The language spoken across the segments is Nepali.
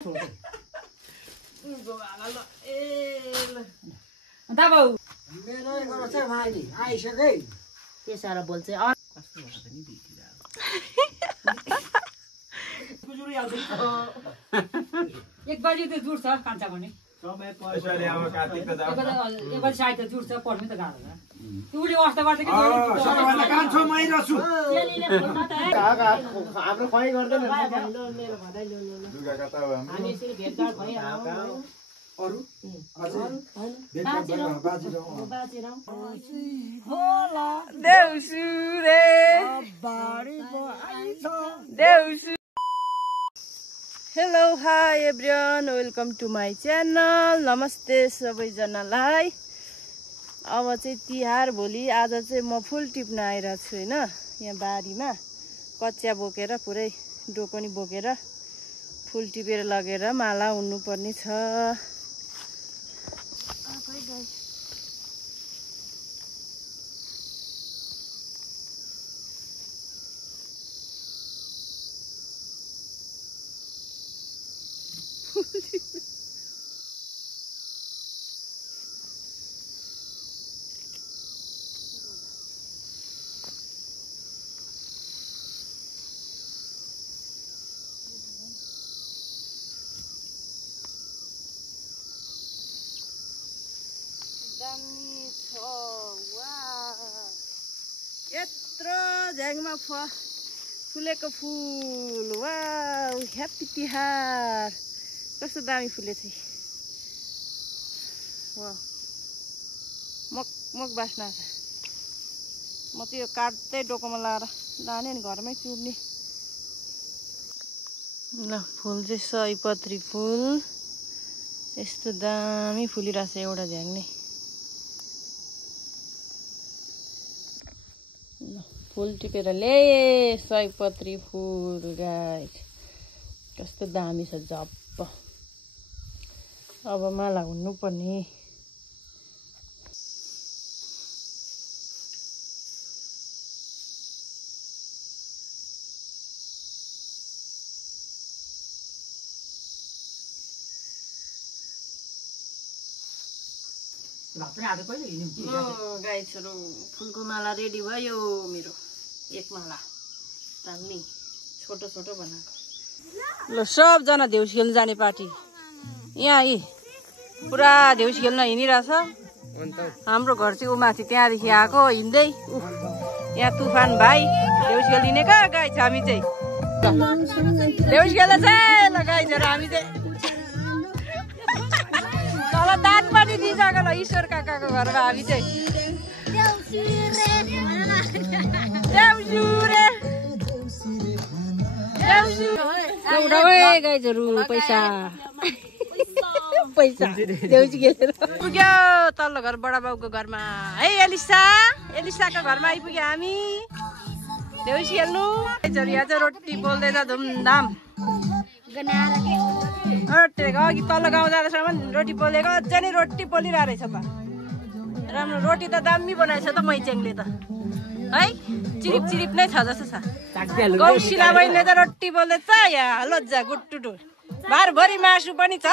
एक बजी त जुट्छ कान्छा पनि समय पैसाले अब कार्तिक त जाऊ एक बजी साइड त जुट्छ पढ्नु त गाह्रो छ उले वास्ता गर्छ कि सबैभन्दा कान्छो मै रछु हाम्रो खुवाइ गर्दैन मेरो भदै ल्याउनु दुगाका त हामी यसरी भेटघाट भइहाल्यो अरु होला देउसु रे बाडी आइछ देउसु hello hi everyone welcome to my channel नमस्ते सबैजनालाई अब चाहिँ तिहार भोलि आज चाहिँ म फुल टिप्न आइरहेको छु हैन यहाँ बारीमा कच्चा बोकेर पुरै डोकनी बोकेर फुल टिपेर लगेर माला उन्नु पर्ने छ यत्रो झ्याङमा फुलेको फुल वाउ ह्याप्पी तिहार कस्तो दामी फुलेछ वाउ मक बास्ना छ म त यो काट्दै डोकोमा लाएर लाने नि घरमै चुर्ने ल फुल चाहिँ सयपत्री फुल यस्तो दामी फुलिरहेछ एउटा झ्याङ नै फुल टिपेर ल्याए सयपत्री फुल गाइस कस्तो दामी छ जप्प अब माला हुनु पर्ने गाइसहरु फुलको माला रेडी भयो मेरो एक माला दामी छोटो छोटो बनाएको ल सबजना देउसी खेल्न जाने पार्टी यहाँ पुरा देउसी खेल्न हिँडिरहेछ हाम्रो घर चाहिँ उमाथि त्यहाँदेखि आएको हिँड्दै यहाँ तुफान भाइ देउसी खेलिने कहाँ गाई छ हामी चाहिँ देउसी खेल्दा चाहिँ ल गाइजहरू हामी चाहिँ तल दान पनि दिइसक्यो ल ईश्वर काकाको घरमा हामी चाहिँ गाइजहरू पैसा देउसी खेलेर पुग्यो तल्लो घर बडा बाउको घरमा है एलिसाको घरमा आइपुग्यो हामी देउसी खेल्नु गाइजहरू यहाँ चाहिँ रोटी पोल्दैछ धुमधाम अघि तल्लो गाउँ जाँदासम्म रोटी पोलेको अझै नै रोटी पोलिरहेको रहेछ त राम्रो रोटी त दामी बनाएछ त मैचेङले त है चिरिप चिरिप नै छ जस्तो छ गौशिला बहिनीले त रोटी पोल्दैछ यहाँ लज्जा गुट्टुटु भारभरि मासु पनि छ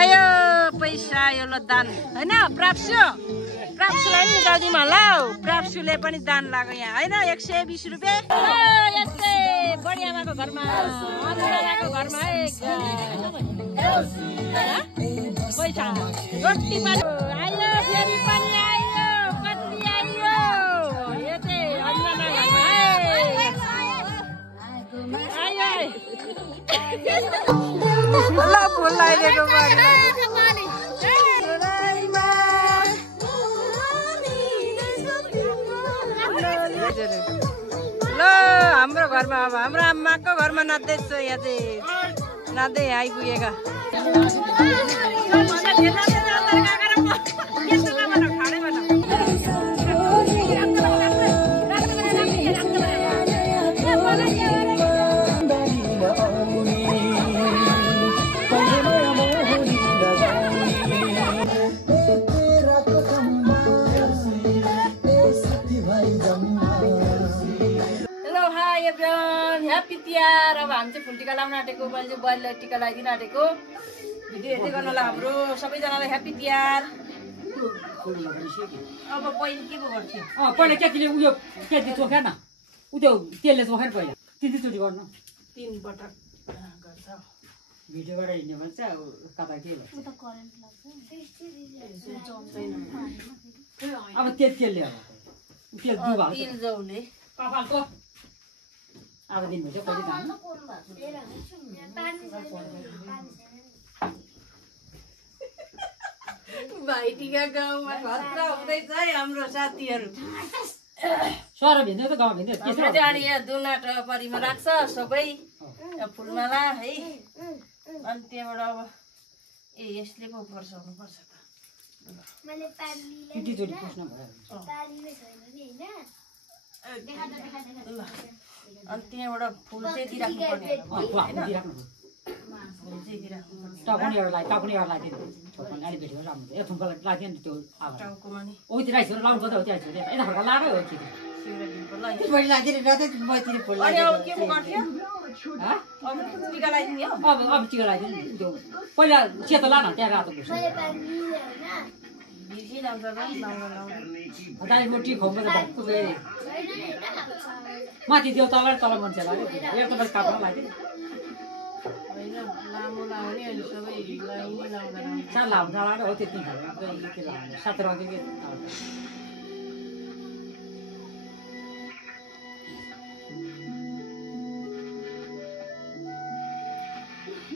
आयो पैसा आयो ल दान होइन प्राप्सुलाई पनि निकालिदिउँ होला हौ प्राप्सुले पनि दान लाग्यो यहाँ होइन 120 रुपियाँ यस्तै बडी आमाको घरमा अनुराधाको घरमा पैसा रोटी पनि आयो फेरि पनि आयो कति आयो यो चाहिँ अनुराधा घरमा आयो ल फुल लगाइदिएको ल हाम्रो घरमा अब हाम्रो आमाको घरमा नाच्दैछ यहाँ चाहिँ नाच्दै आइपुगेका तिहार। अब हामी चाहिँ फुल टिका लाउन आँटेको, मैले चाहिँ बुहारीलाई टिका लगाइदिन आँटेको। भिडियो हेर्दै गर्नु होला हाम्रो सबैजनालाई ह्याप्पी तिहार। अब पहिले के पो गर्थ्यो? पहिला केटीले उयो केटी चोख्या न उ त्यो तेलले चोखेर पहिला त्यतिचोटि गर्नु 3 पटक गर्छ। भिडियोबाट हिँड्यो भने चाहिँ अब कता के भन्छ अब तेलले अब तेल दुबा तिल जौले कपालको अब दिन भन्छ कहिले जानु भाइटिका गाउँमा खतरा हुँदैछ है हाम्रो साथीहरू। सर भिन्दै त गाउँ भिन्दै हाम्रो चाहिँ अनि यहाँ दुनाट परीमा राख्छ सबै फुलमाला है। अनि त्यहाँबाट अब यसले पो पर्छ हुनुपर्छ त। त्यतिचोटि पुस्नु भयो अनि त्यहाँबाट फुल चाहिँ दिइराख्नु पर्ने टाउको एउटा लगाइदिनु छोप्नु अलि भेटेको राम्रो हुन्छ थुम्को लाग्दैन त्यो टाउकोमा नि ओ त्यो राइसहरू लाउनु पर्दा हो त्यो राइसहरू यता फर्का लाभै हो कि अनि अब के पो गर्थ्यो? टिका लगाइदिने हो? अब टिका लगाइदिनु त्यो पहिला सेतो लान त्यहाँ रातो बुझ्छ बिर्सिजाउँछ त दाइ म टी खुवाउनु माथि त्यो तल मान्छेलाई एउटा त काप्नु लाग्यो होइन लामो लाउने अनि सबै लाइनै लाउँदैन। सात लाउनु लाएर हो त्यति के लाउने 7 रङ के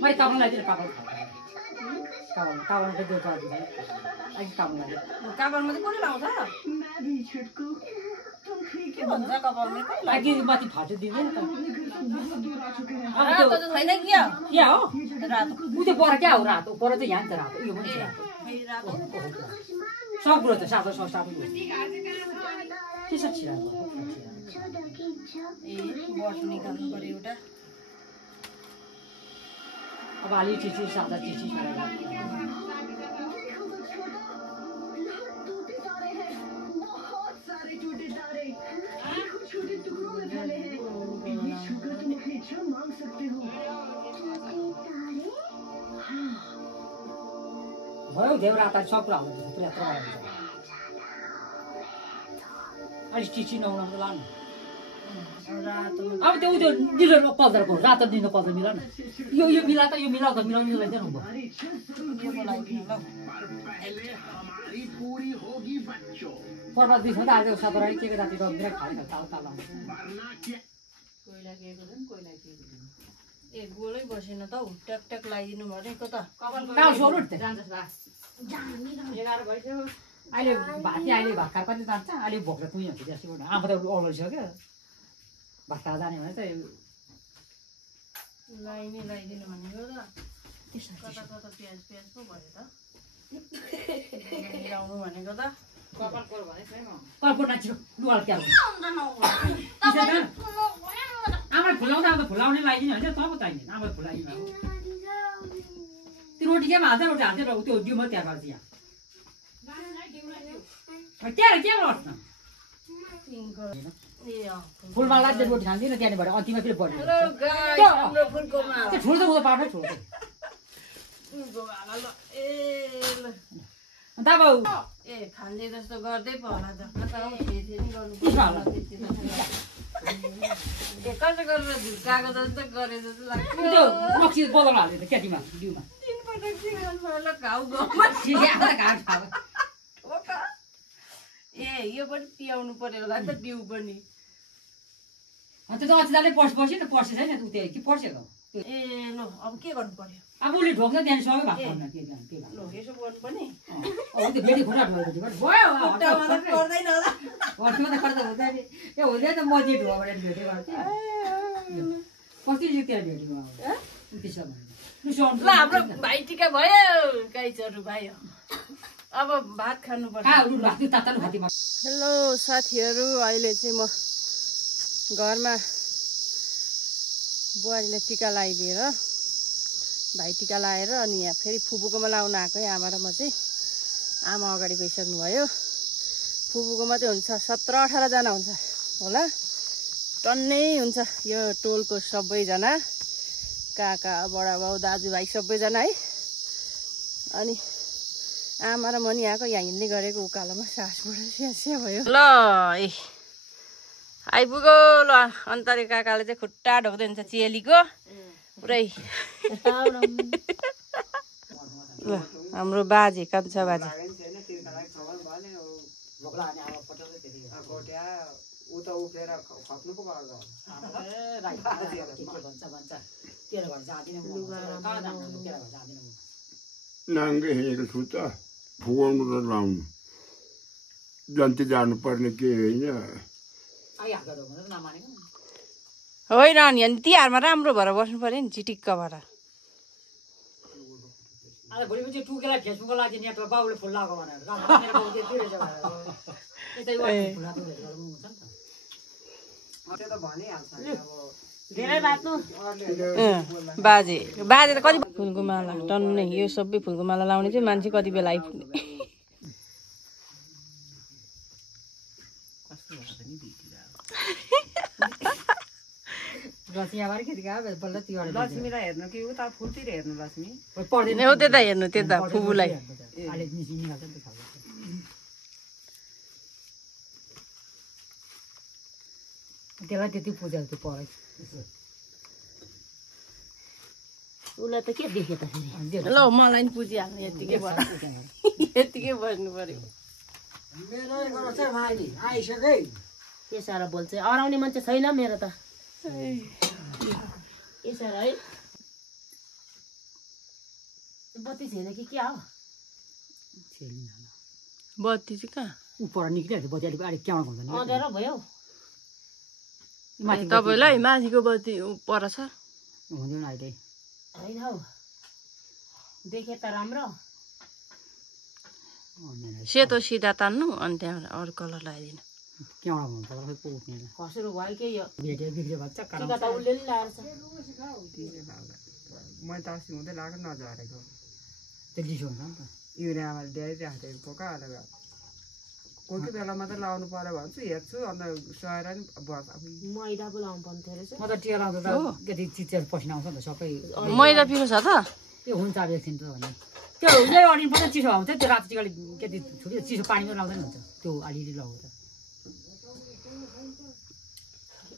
मैले काप्नु लगाइदिनु कापल चाहिँ त्यो चार्ज अलिक काप्नु लाग्यो कपालमा चाहिँ कसले लाउँछ? के भन्छ कपालमा? अघि माथि फाटो दिँदैन त रातो त छैन क्या हो रातो उ त्यो पर क्या हो रातो पर चाहिँ यहाँ त रातो उयो पनि रातो सब कुरो त सातो सातो के छ छिरा ए बस निकाल्नु पर्यो एउटा। अब अलि चिची सादा चिची भयो धेरै रात सब कुरा हुन्छ पुरा यत्रो अलिक चिची नहुनु लानु अब त्यो उयो डिलरमा पल्दरको रातो दिनु पल्दर मिला न यो मिला त यो मिलाउँदा मिलाइदिनु भयो पर्वत बिचमा त आज सतराई के राति रक्दै खाएर ताल ताल ए गोलै बसेन त हौ ट्याक ट्याक लगाइदिनु भनेको त कहाँ सोरु त अहिले भर्खर पनि जान्छ अहिले भोक्रा तुई हुन्छ जस्तो आमा त अल्छिसक्यो भर्खर जाने भने चाहिँ लाइनै लगाइदिनु भनेको त कता कता प्याज पो भयो त मिलाउनु भनेको त कलपट नाच्यो लुगाल क्या आमा फुलाउँदा अब फुलाउने लगाइदिनु भने तब चाहिँदैन आमा फुलाइदिनु त्यो रोटी केमा हाल्छ रोटी हाल्छ त्यो डिउमा त्यहाँ गर्छ यहाँ त्यहाँ के गर्छ फुलमा लाग्दै रोटी खाँदैन त्यहाँबाट अन्तिममा फेरि बढ्यो ठुलो त उयो पार्नै ठुलो अन्त अब ए खाँदै जस्तो गर्दै पर्ला त कसो गरेर झुक्काएको जस्तो गरे जस्तो लाग्छ रक्सी बोलाउन हाल्दै त क्याटीमा डिउमा 3 पटक सिगान पर्ला घाउ ए यो पनि पियाउनु पर्यो होला नि त डिउ पनि अन्त त अचिताले पर्छ नि पर्छ छैन उ त्यो के पर्सेको ए ल अब के गर्नु पर्यो अब उसले ढोक्छ त्यहाँ सबै भएको ल यसो गर्नु पर्ने त्यो बेटी खुट्टा ढोकेपछि भयो पर्दैन होला घरमा त खर्च हुँदैन त्यो हुँदैन त मजी ढोबाट भेटेको कति त्यहाँ भेटेको त्यसो ल हाम्रो भाइटिका भयो गाईचहरू भयो अब भात खानुपर्छ। हेलो साथीहरू अहिले चाहिँ म घरमा बुहारीलाई टिका लगाइदिएर भाइ टिका लगाएर अनि यहाँ फेरि फुपूकोमा लाउन आएको है आमा र म चाहिँ आमा अगाडि गइसक्नु भयो फुपूको मात्रै हुन्छ 17-18 जना हुन्छ होला टन्नै हुन्छ यो टोलको सबैजना काका बडाबाउ दाजुभाइ सबैजना है। अनि आमा र मनी आएको यहाँ हिँड्ने गरेको उकालोमा सासबाट स्यास्या भयो। ल आइपुग्यो ल अन्तरे काकाले चाहिँ खुट्टा ढोक्दै हुन्छ चेलीको पुरै। ल हाम्रो बाजे कान्छा बाजे नाङ्गे हिँडेको छु त फुगाउनु र लाउनु जन्ती जानुपर्ने के होइन। होइन नि अनि तिहारमा राम्रो भएर बस्नु पर्यो नि चिटिक्क भएर। भोलिपछि टुकेलाई फेसबुकको लागि नेट बाबुले फुल लगाएको भनेर बाजे बाजे त कति फुलको माला टन्नै यो सबै फुलको माला लाउने चाहिँ मान्छे कति बेला आइपुग्ने। लक्ष्मीलाई हेर्नु कि उता फुलतिर हेर्नु लक्ष्मी पर्दैन हो त्यता हेर्नु त्यता फुपूलाई। त्यसलाई त्यति पूजा त्यो परे उसलाई त के देख्यो त फेरि। ल मलाई नि पुजिहाल्नु यतिकै यतिकै बस्नु पर्यो। के साह्रो बोल्छ अराउने मान्छे छैन मेरो त यसो है। बत्ती छैन कि के हो बत्ती चाहिँ कहाँ पर निक्लिहाल्छ बत्ती अलिक अलिक क्याउँ हुँदैन अँध्यारो भयो तपाईँलाई माथिको बत्ती पर छ हुँदैन अहिले होइन हौ देखे त राम्रो सेतो सिधा तान्नु अनि त्यहाँबाट अरू कलर लगाइदिनु। क्याउँ हुन्छ खै को उठ्ने खसेरो भयो के यो भिडियो बिग्रियो भन्छ टिका त उसले नि लगाएर छ। मैले त अस्ति हुँदै लगाएको नझरेको त्यो लिसो हुन्छ नि त युरियामा ल्याइरहेको थिएँ पोकाएर कोही कोही बेला मात्रै लाउनु पर्यो भन्छु हेर्छु अन्त सहेर नि बस मैदा पो लाउनु पर्ने थियो रहेछ। म त टिका लाउँदा त कति चिजहरू पसिना आउँछ नि त सबै मैदा पिरो छ त त्यो हुन्छ अब एकछिन त भने त्यो हुँदै अडिनु पर्छ चिसो आउँछ त्यो रातो टिका अलिक कति छुट्यो चिसो पानीमा लाउँदैन हुन्छ त्यो अलिअलि लगाउँछ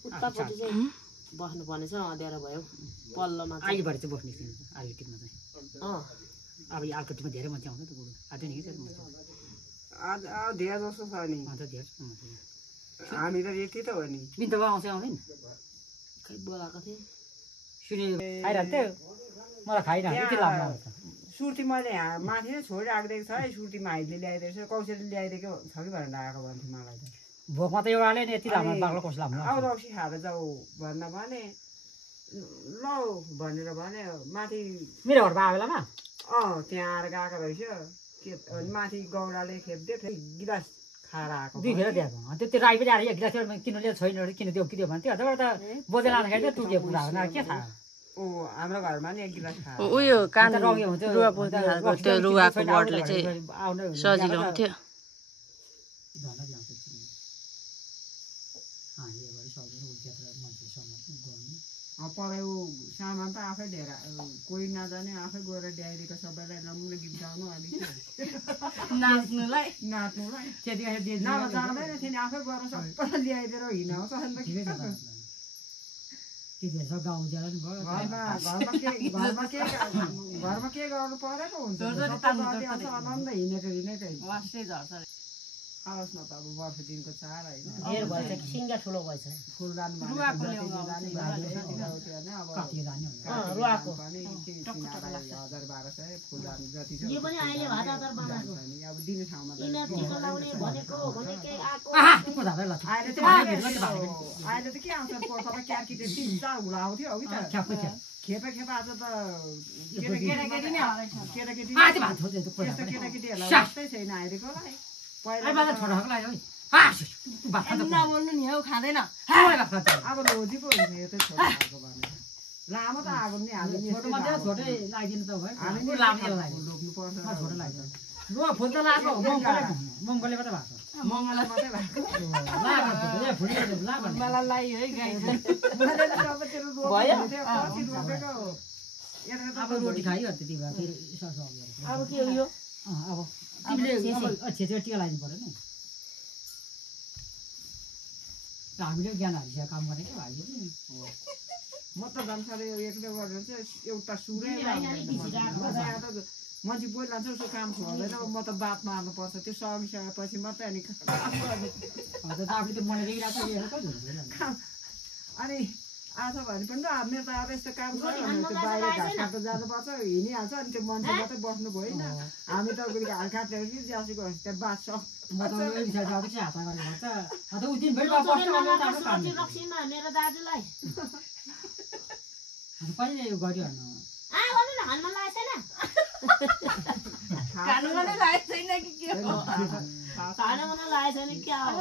उतापट्टि चाहिँ बस्नुपर्ने छ अँध्यारो भयो पल्लोमा चाहिँ अहिलेबाट चाहिँ बस्ने आलु टिकमा चाहिँ अँ अब यो आलु टिकमा धेरै मान्छे आउँछ नि त कुरो आज नि आज धेरै जस्तो छ नि अन्त धेरै हामी त यति त हो नि बिन त आउँछ आउँदैन खै बोलाएको थिएँ सुने खाइरहन्थ्यो मलाई खाइरहन्थ्यो यति लामो आउँछ सुर्ती मैले माथि नै छोडी राखिदिएको छ है सुर्ती माइले ल्याइदिएको छ कौशलले ल्याइदिएको छ कि भनेर आएको भन्थ्यो मलाई त भोकमा त एउटा नि यति लामो बाक्लो कस्तो लामो अब रक्सी खाएर जाऊ भन्न भने ल भनेर भने माथि मेरो घरमा आयो बेलामा त्यहाँ आएर गएको रहेछ के माथि गौडाले खेप्दियो फेरि गिलास खाएर आएको दुई फेर दिएको त्यो राई पनि आएर एक गिलास किन्नु ल्याएको छैन किन दियो कि दियो भन्थ्यो अझबाट त बोझे लाँदा खाइदियो टुक्यो कुरा होइन के थाहा हाम्रो घरमा नि एक गिलास खाएर उयो कान रुवा पोत्ने खालको त्यो रुवाको बडले चाहिँ सजिलो हुन्थ्यो। पढाइ सामान त आफै लिएर कोही नजाने आफै गएर ल्याइदिएको सबैलाई रमाइलो गीत गाउनु अलिक नाच्नुलाई नाच्नुलाई त्यतिखेर जाँदैन थियो नि आफै गएर सबैलाई ल्याइदिएर हिँडाउँछ अन्त घरमा के गर्नु परेको हुन्छ आनन्द हिँडेकै आओस् न त अब वर्ष दिनको चाड होइन सिङ्गा ठुलो भएछ फुलदान अब दिने ठाउँमा अहिले त के आउँछ सबै क्यारकिटे 3-4 हुला आउँथ्यो हो कि त खेपा आज त केटाकेटीहरूलाई जस्तै छैन अहिलेको नबोल्नु नि हौ खाँदैन अब लोजी पो हुन्छ यो त छोटो भन्ने लामो त आगो नि हाल्नु छोटै लागिदिनु त भयो लोग्नु पर्छ छोटो लाग्छ फुल त लाग्यो मङ्गलेबाट भएको मङ्गला मात्रै भएको भयो मलाई लाग्यो है गाई मैले सबैतिर रोपेको रोपेको हो अब रोटी खायो त्यति भए फेरि सस अब के हो यो अब तिमीले अब छेचेर टिका लगाइदिनु पऱ्यो नि हामीले ज्ञान हालिसकेको काम गर्ने क्या भाइले नि म त झन् साह्रै एक्लै गरेर चाहिँ एउटा सुरै मान्छे बोलिरहन्छ उसको काम छोड्दैन म त बात मार्नुपर्छ त्यो सकिसकेपछि मात्रै अनि आफूले त मलाई देखिरहेको अनि आज भने पनि त मेरो त अब यस्तो काम छ त्यो बाहिर घाँस काट्न जानुपर्छ हिँडिहाल्छ अनि त्यो मान्छे मात्रै बस्नु भएन हामी त हाल काटेर कि ज्यासीको त्यहाँ बात सक्छ म त हातमा गरेर भन्छ उ दिन भेट मेरो दाजुलाई कहिले यो गरिहाल्नु खानु लागेको छैन खानु पनि लागेको छैन कि के हो खानु मन लागेको छैन क्या हो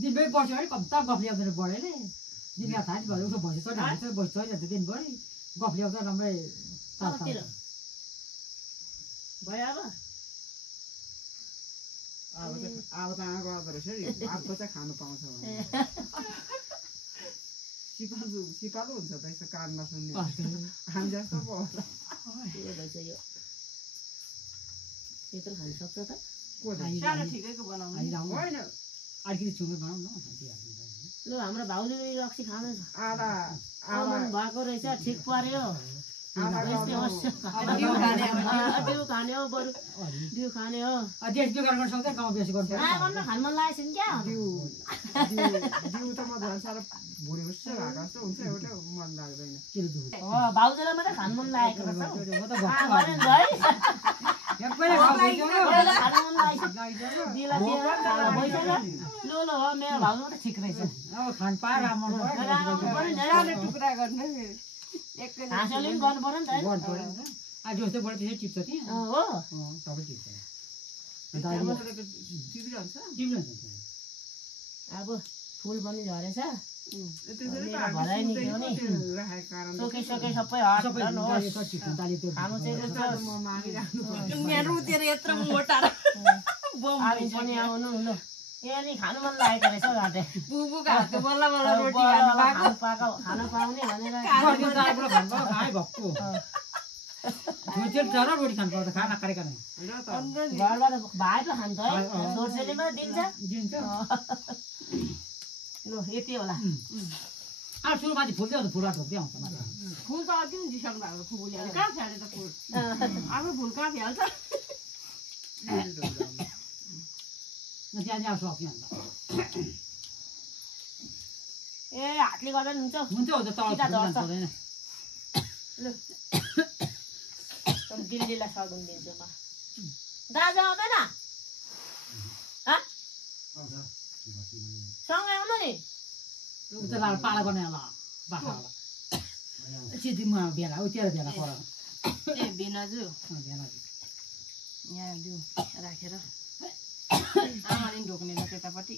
दिन भेट बस्यो भने कम्ता गफ ल्याउँदैन बढेले दिनका थाहा भयो उसो भन्छ चढिहाल्छ बस चढिहाल्छ दिनभरि गफ ल्याउँदा राम्रै भयो अब अब त आमा गर्दो रहेछ नि अर्को चाहिँ खानु पाउँछ सिपालु हुन्छ त यस्तो कान नसुन्ने हामी जस्तो पो होला त्यत्रो खानु सक्छ त सानो ठिकैको बनाउनु होइन अलिकति छुमै बनाउँ न ल हाम्रो भाउजूले रक्सी खानु आधा भएको रहेछ ठिक पर्यो बिउ खाने हो बरु बिउ खाने हो देश बिगार गर्न सक्दैन गाउँ बेसी गर्नु खानु मन लागेको छ क्या जिउ त म झन् साह्रो भुँडी उस्तो भएको जस्तो हुन्छ एउटा मन लाग्दैन भाउजूलाई मात्रै खानु मन लागेको रहेछ ल हो मेरो भाउजू मात्रै ठिक रहेछ खान पाएर टुक्रा गर्ने हाँसोले पनि गर्नु पर्यो नि त आज जस्तो बढी त्यसै टिप्छ कि हो सबै टिप्छ अब फुल पनि झरेछ भराइ निक्ल्यो नि सोके सबै खानु चाहिँ रुतेर यत्रो मोटा आलु पनि आउनु ल ए नि खानु मन लागेको रहेछ घाटे बुबुको हातको बल्ल बल्ल रोटी खानु पाउने भनेर रोटी खानु पाउँछ खाना खारेका घरबाट भाइ पो खान्छ है छोर्सेले मात्रै दिन्छ ल यति होला सुरु माथि फुल चाहिँ फुलबाट ढोक्दै आउँछ फुल त अति पनि जिसाउनु भएको फुलले कहाँ फ्याले त फुल आफ्नो फुल कहाँ फ्याल्छ त्यहाँ सक्यो अन्त ए हातले गर्दा पनि हुन्छ हुन्छ तल दिल्लीलाई सगुन दिन्छु म दाजु आउँदैन सँगै आउनु नि पाला गर्ने होला बाख्रालाई सिटीमा भेला उतिर भेला पर ए बिनाजु यहाँ दिउँ राखेर आमाले ढोक्ने ल त्यतापट्टि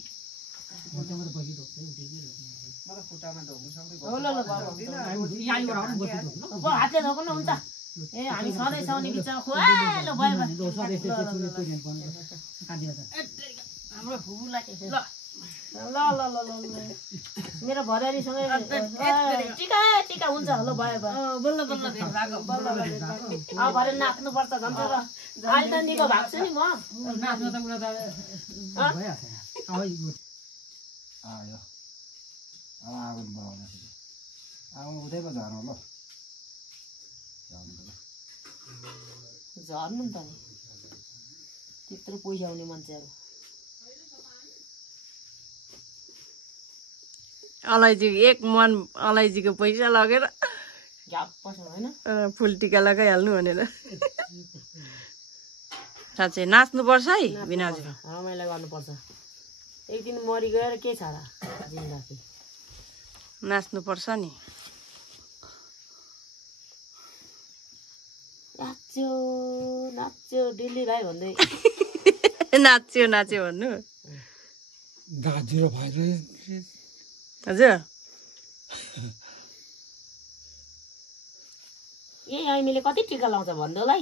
हातले धोक्नु हुन्छ ए हामी सधैँ साउने बिचमा खुवालो भयो हाम्रो फुपूलाई ल मेरो भदारीसँगै टिका टिका हुन्छ ल भयो बल्ल बल्ल अब भरे नाच्नुपर्छ झन् र अहिले त निको भएको छु नि म नाच्नु त उता आयो अब आगो बनाउँदाखेरि आगो उतैमा झर्नु ल झर्नु नि त नि त्यत्रो पैसा आउने मान्छेहरू अलैँची 1 मन अलैँचीको पैसा लगेर फुल टिका लगाइहाल्नु भनेर साँच्चै नाच्नुपर्छ है बिनाजु रमाइलो गर्नुपर्छ एक दिन मरि गएर के छ र जिन्दगी नाच्नुपर्छ नि नाच्यो नाच्यो दिल्ली भाइ भन्दै नाच्यो नाच्यो भन्नु दाजु र भाइ हजुर ए हामीले कति टिका लाउँछ भन्दै होला है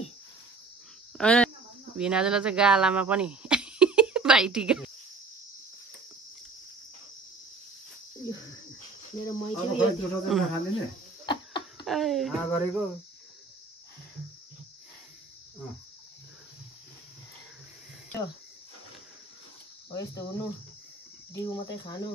भिनाजुलाई चाहिँ गालामा पनि भाइटिका मेरो मै गरेको हो यस्तो हुनु डिउ मात्रै खानु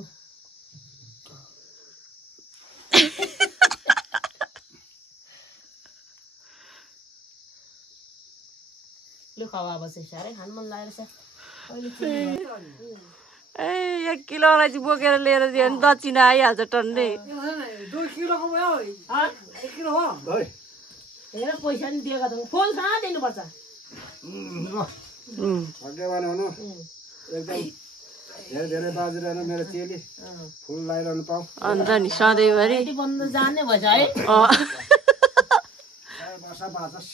लु खवा चाहिँ साह्रै खानु मन लागेको छ ए 1 किलोलाई चाहिँ बोकेर लिएर दियो भने दक्षिणा आइहाल्छ टन्नै हेर पैसा नि दिएको त फोन कहाँ दिनुपर्छ भाग्यवान हुनु एकदम धेरै धेरै बाजिरहनु मेरो चेली फुल लगाइरहनु पाऊ अन्त नि सधैँभरि बन्द जाने भएछ है वर्ष बाँचोस्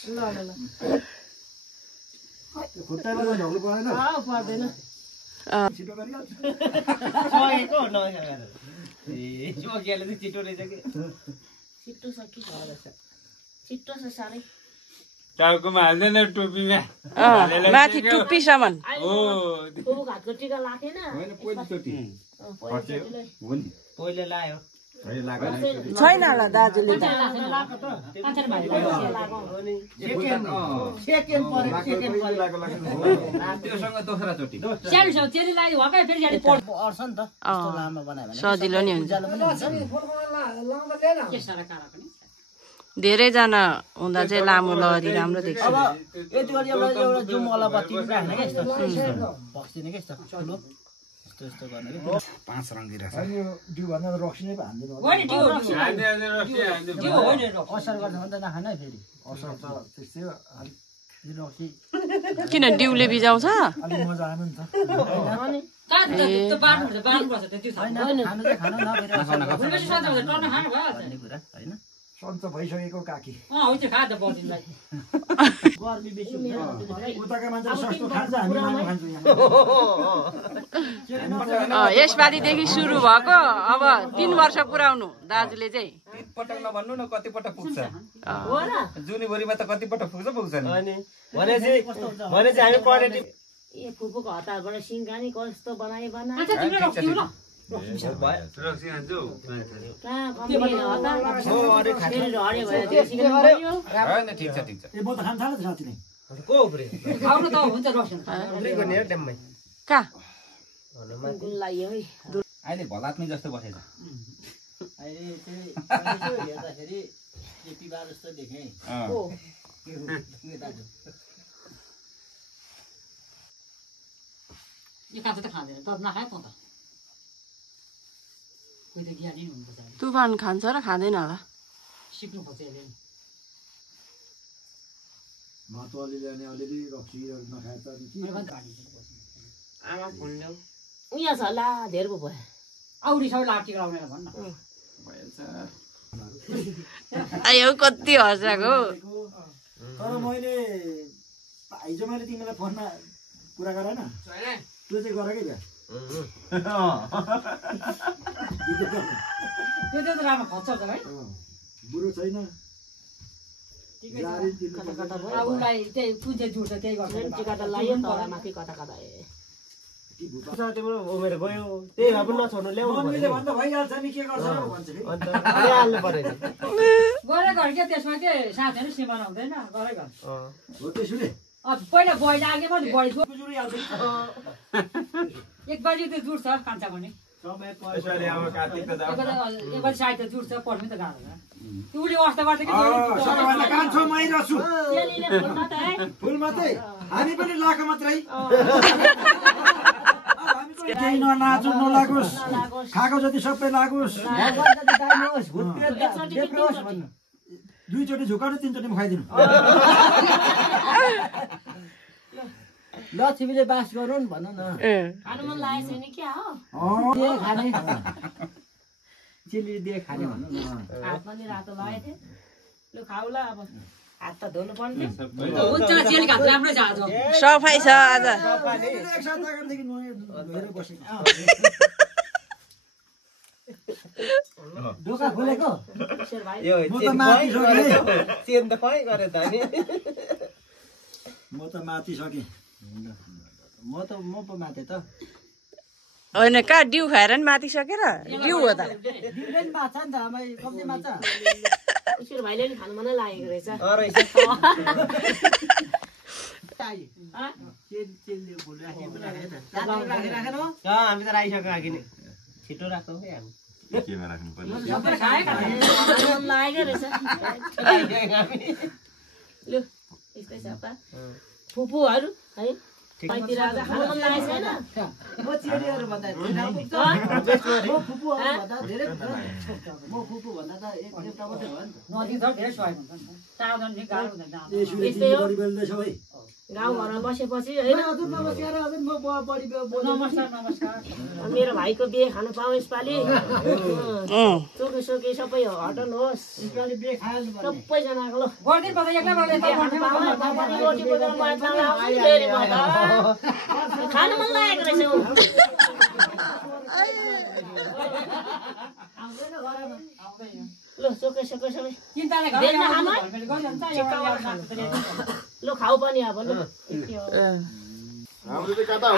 खुट्टामा झोक्नु परेन पर्दैन छिटो गरिहाल्छ छिट्टो छ कि छिट्टो छ साह्रै टाउकोमा हाल्दैन टोपीमा माथि टुप्पीसम्म हातको टिका लागेन पहिले लायो छैन होला दाजुले त सजिलो नि हुन्छ धेरैजना हुँदा चाहिँ लामो लहरी राम्रो देख्छ यति गरी एउटा जुमवाला बत्ती राख्ने क्या यस्तो बस्दिने क्या यस्तो यस्तो गर्ने कि 5 रङ्गी रहेछ डिउ भन्दा रक्सी नै हान्दिनु असर गर्छ भने त नखान है फेरि असर त त्यस्तै हो रक्सी किन डिउले बिजाउँछ अलि मजा आएन नि त होइन सन्च भइसकेको काकी गर्मी बेसी उताका मान्छे सस्तो खान्छ हामी राम्रो खान्छौँ यहाँ यसपालिदेखि सुरु भएको अब 3 वर्ष पुर्याउनु दाजुले चाहिँ पटक नभन्नु न कति पटक पुग्छ जुनीभरिमा त कति पटक पुग्छ नि भने चाहिँ हामी क्वालिटी ए फुपूको हतारबाट सिङ्गानी कस्तो बनायो बना ठिक छ ए म त खान थालेँ साथी नै कहाँ अहिले भलात्मी जस्तो बसेछ अहिले चाहिँ हेर्दाखेरि केपी बा जस्तो देखेँ यो काँचो त खाँदैन त नखाए त कोही त ज्ञानी हुनुपर्छ तुफान खान्छ र खाँदैन होला सिक्नु खोज्छ यसले म त अलिअलि अलिअलि रक्सी नखाए त आमा फोन ल्याऊ उहाँ छ ला धेरै पो भयो औरी सबै लाटी लाउने भन्न आयो कति हँसाको तर मैले हिजो मैले तिमीलाई फोनमा कुरा गरेन त्यो चाहिँ गर के त्यो चाहिँ राम्रो खर्च छ है बुढो छैन उसलाई त्यही कुन चाहिँ जुट्छ त्यही गर्छ टिका त लगायो तर माथि कता कता उमेर गयो त्यही भए पनि नछोड्नु ल्याउनु भन्दा भइहाल्छ नि के गर्छ भन्छ हाल्नु पर्यो गरे घर के त्यसमा चाहिँ साथीहरू सिमाना हुँदैन गरे घर हो त्यसैले पहिला बढी लाग्यो भने बढी 1 बजी त जुट्छ कान्छा भने एक बजी साइड त जुट्छ पढ्नु त गाह्रो उसले अवस्था गर्छ कि फुल मात्रै हामी पनि लाख मात्रै केही ननाचो नलागोस् खाएको जति सबै लागोस् 2 चोटि झुकाउनु 3 चोटि खाइदिनु ल तिमीले बास गरौ न भन न खानु मन लागेको छैन क्या हो के खाने चिली दिए खाने भन न हात पनि रातो लगाएको थियो लु खाउला अब हात त धुनु पर्ने हुन्छ जेल घात राम्रो छ आज सफाइ छ आज ढोका खोलेको यो चेन त खै गरे त नि म त मातिसकेँ म पो माथि त होइन कहाँ डिउ खाएर नि मातिसकेर डिउ हो त दिउँदै नि माछा नि त आमा कम्ती माछा ईश्वर भाइले नि खानु मनै लागेको रहेछ हामी त राखिसक्यो अघि नै छिटो राख्छौँ है हामी केमा राख्नु पर्ने लागेको रहेछ लु यस्तै छ पा फुपूहरू है बाहिरतिर आज खानु मन लागेको छैन म चेलीहरू भन्दा धेरै म फुपू भन्दा त एउटा मात्रै हो नि त नदी छ धेरै सहयोग हुन्छ नि चारजना नि गाह्रो हुँदैन यस्तै हो बोल्दैछौ है गाउँघरमा बसेपछि होइन हजुर नमस्कार हजुर म बढी नमस्कार नमस्कार मेरो भाइको बिहे खानु पाऊँ यसपालि चोके सोके सबै हटन होस् यसपालि बिहे खाइहाल्नु पर्ने सबैजनाको ल गर्दिन पर्छ एक्लै बिहे खानु पाऊँ तपाईँले रोटी बोकेर म यता आउँछु फेरि म त खानु मन लागेको रहेछ उ ल चोके सोके सबै चिन्ताले बेच्न खानु है? चिक्काबाट खानु ल खाऊ पनि अब ल यति हो हाम्रो चाहिँ कता हो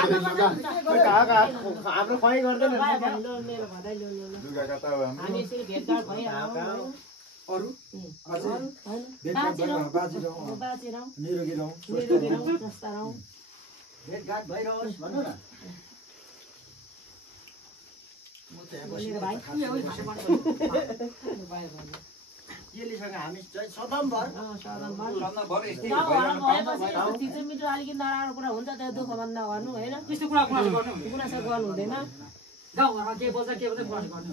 हाम्रो खुवाइ गर्दैन ल मेरो भदै ल ल लुगा कता हो हाम्रो हामी यसरी भेटघाट भइहाल्छौँ अरू होइन बाँचेर निरोगी रहौँ निरोगी रहौँ स्वस्थ रहौँ भेटघाट भइरहोस् भन्नु न म त्यहाँ मेरो भाइ चेलीसँग हामी चाहिँ सदमभर गाउँघरमा भएपछि यस्तो थिचोमिचो अलिकति नराम्रो कुरा हुन्छ त्यो दुःख बन्द गर्नु होइन त्यस्तो कुरा गर्नु गुनासो गर्नु हुँदैन गाउँघरमा के बोल्छ के बोल्छ बस गर्नु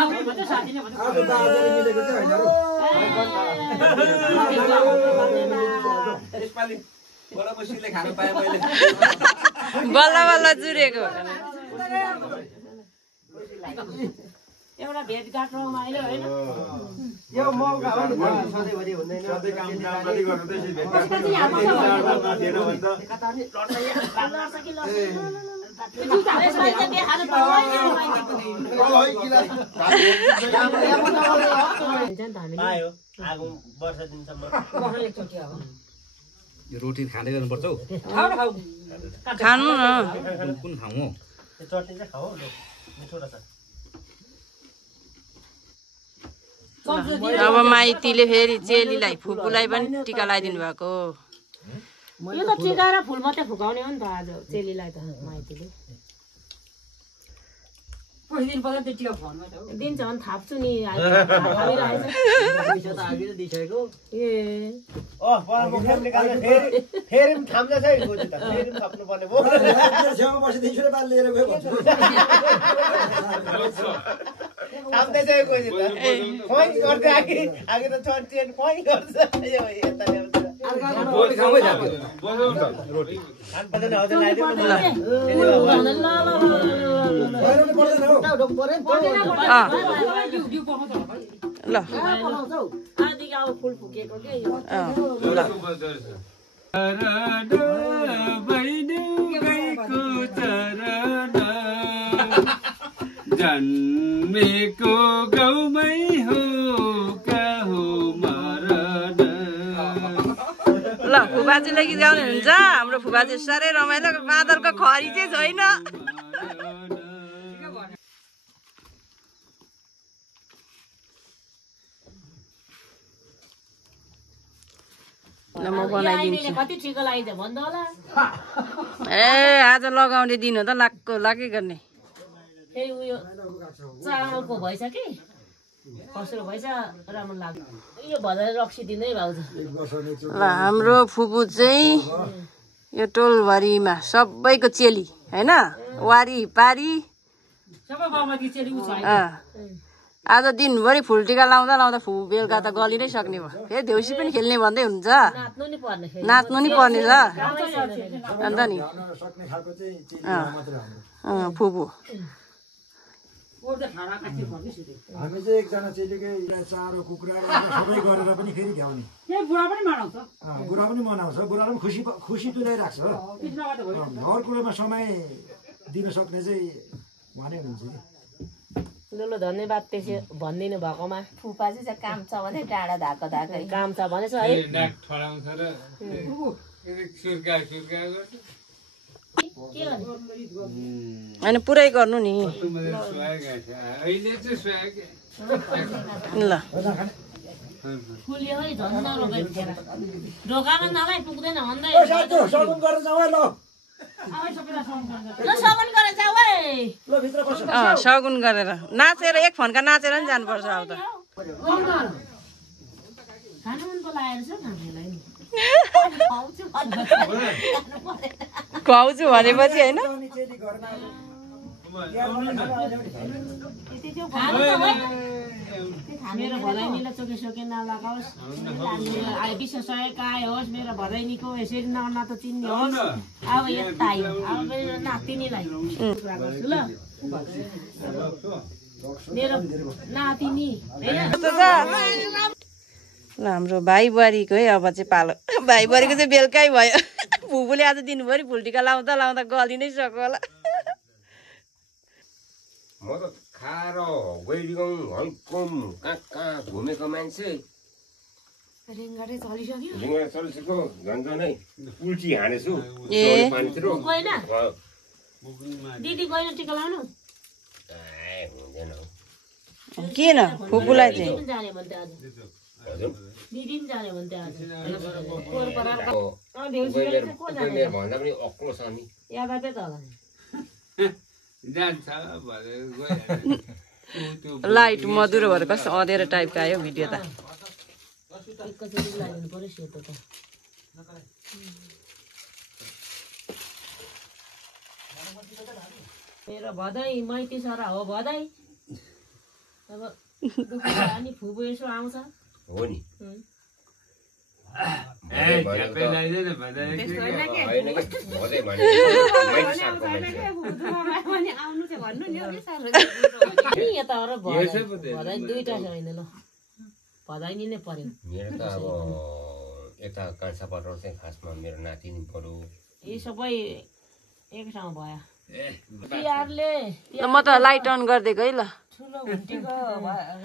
आफूले भन्छ साथीले भन्छ आज बाजेले मिलेको चाहिँ होइन यसपालि बडा मुस्किलले खानु पाएँ मैले बल्ल बल्ल जुरेको एउटा भेटघाट रमाइलो होइन यो मौका हो नि सधैँभरि हुँदैन सधैँ काम पनि गर्नु त्यसै भेट्दा थिएन भने त पायो आगो वर्ष दिनसम्म यो रोटी खाँदै गर्नुपर्छ हौ खानु न कुन खाउँ हौ त्यो चट्नी चाहिँ खाऊ मिठो रहेछ अब माइतीले फेरि चेलीलाई फुपूलाई पनि टिका लगाइदिनु भएको यो त टिका र फुल मात्रै फुकाउने हो नि त आज चेलीलाई त माइतीले पैसा दिनु पर्छ त्यो टिका फोनमा त दिन्छ भने थाप्छु नि पैसा त अघि नै दिइसकेको ए फेरि पनि थाम्दैछ है गोजी त फेरि पनि थप्नु पर्ने भयो छेउमा बसिदिन्छु र बाल लिएर गयो भन्छु थाम्दैछ है गोजी त खोइ गर्दै अघि त चट्नी खोइ गर्छ यो यता ल्याउँछ रोटी खाउँ है जाती रोटी खानु पर्दैन हजुर ल्याइदिनु न ल आधी अब फुल फुकेको के यो जन्मेको गाउँमै हो हो ल फुबाजुले गीत गाउनुहुन्छ हाम्रो फुबाजु साह्रै रमाइलो बाँदरको खरी चाहिँ छैन ल म बनाइदिन्छु कति ठिक लगाइदियो भन्दा होला ए आज लगाउने दिन हो त लाक्को लागे गर्ने फेरि उयो चामलको भएछ कि खस्रो भएछ राम्रो लाग्यो यो भएर रक्सी दिँदै भाउजू ल हाम्रो फुपू चाहिँ यो टोलभरिमा सबैको चेली होइन वारी पारी सबै बाबाकी चेली उ छ आज दिनभरि फुलटिका लाउँदा लाउँदा बेलुका त गलि नै सक्ने भयो फेरि देउसी पनि खेल्ने भन्दै हुन्छ नाच्नु नि पर्ने फेरि नाच्नु नि पर्ने छ अन्त नि सक्ने खालको चाहिँ चेली मात्रै हाम्रो फुपू हामी चाहिँ एकजना चेलीकै चारो कुखुरा सबै गरेर पनि फेरि भ्याउने बुढा पनि मानाउँछ बुढा पनि मनाउँछ बुढाले पनि खुसी तुल्याइराख्छ हर कुरोमा समय दिन सक्ने चाहिँ उहाँनै हुनुहुन्छ कि ल धन्यवाद त्यसो भनिदिनु भएकोमा फुपा चाहिँ काम छ भने डाँडा धाएको धाकै काम छ भनेछ है अनि पुरै गर्नु नि ल फुल्यो है झन् नरोपेको थिएन ढोकामा नभए पुग्दैन भन्दै सगुन गरेर जाऊ है ल ल सगुन गरेर जाऊ है ल भित्र बस सगुन गरेर नाचेर एक फन्का नाचेर नि जानुपर्छ अब त खानु मन त लागेको छ खानेलाई नि खुवाउँछु भनेपछि होइन मेरो भदैनीलाई चोके सोके नलगाओस् विश्व सहयोग आए होस् मेरो भदैनीको यसरी न त चिन्ने होस् अब यता आयो अब मेरो नातिनीलाई कुरा गर्छु ल मेरो नातिनी हाम्रो भाइ बुहारीको है अब चाहिँ पालो भाइ बुहारीको चाहिँ बेलुकै भयो फुपूले आज दिनभरि फुलटिका लाउँदा लाउँदा गलि नै सक्यो होला म त खाएर गइदिउँ हल्कम कहाँ घुमेको मान्छे रेङ्गाटै चलिसक्यो रिङ्गडा चलिसक्यो झन्झनै उल्टी हानेछु पानीतिर दिदी गएन टिका लाउनु हुँदैन किन फुपूलाई चाहिँ जाने भन्थे आज हजुर दिदी पनि जाने भन्थे आज भन्दा पनि अक्लो छ नि याद आयो त होला लाइट मधुरो भएर कस्तो अँधेरो टाइपको आयो भिडियो त एकैचोटि लगाइदिनु पर्यो सेतो त मेरो भदै मैती सरा हो भदै अब अनि फुपू यसो आउँछ हो नि यता भदै दुईटा छैन ल भदैनी नै पर्यो मेरो त अब यता कान्छा परेर चाहिँ खासमा मेरो नातिनी पऱ्यो यी सबै एक ठाउँ भयो तिहारले म त लाइट अन गरिदिएको है ल ठुलो भुन्टीको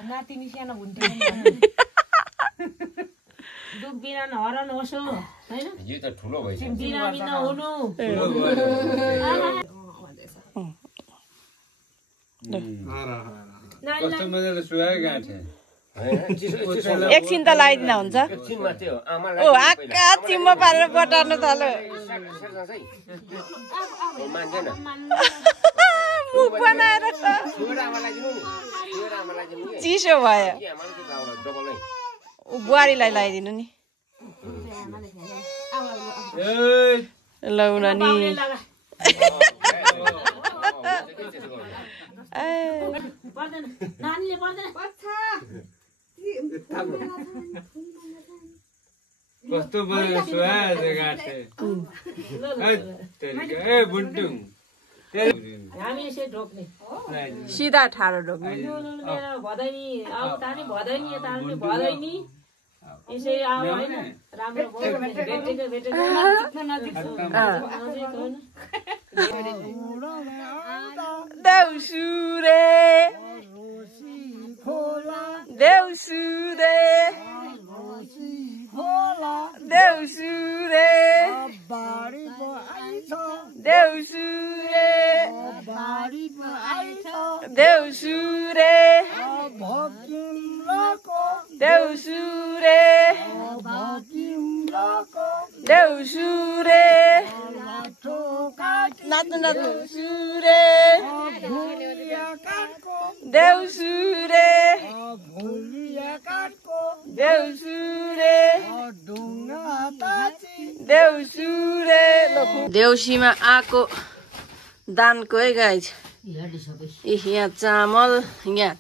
नातिनी सानो भुन्टीको दुख बिरान हरान होस् होइन यो त ठुलो भइसक्यो बिरामी नहुनु कस्तो मजाले सुहाएको गाँठे एकछिन त लगाइदिँदा हुन्छ ओ आका चिम्म पारेर बटार्नु थाल्यो मुख बनाएर चिसो भयो बुहारीलाई लगाइदिनु नि लाउन नि नानीले पर्दैन कस्तो मजाले सुहाएको गाँठे ए बुन्टुङ हामी यसै ढोक्ने सिधा ठाडो ढोक्ने भदैनी अब तानी भदैनी यता आउने भदैनी यसै अब होइन राम्रो भेटेको देउसुरे देउसुरे देउसुरे देउसुरे देउसुरे देउसुरे देउसुरे नाच्नु नाच्नु सुरे देउसुरे देउसुरे देउसुरे देउसीमा आएको दानको है गाइज यहाँ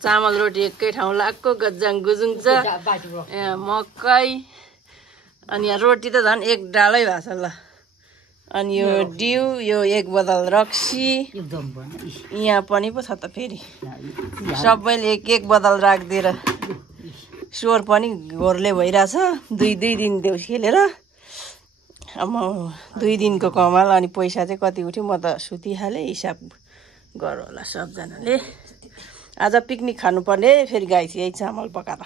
चामल रोटी एकै ठाउँ लाग्को गज्जाङ गुजुङ छ यहाँ मकै अनि यहाँ रोटी त झन् एक डालै भएको छ ल अनि यो डिउ यो एक बदल रक्सी यहाँ पनि पो छ त फेरि सबैले एक एक बदल राखिदिएर स्वर पनि घोरले भइरहेछ दुई दिन देउसी खेलेर अब म 2 दिनको कमाल अनि पैसा चाहिँ कति उठ्यो म त सुतिहालेँ हिसाब गर होला सबजनाले आज पिकनिक खानुपर्ने फेरि गाई यही चामल पकाएर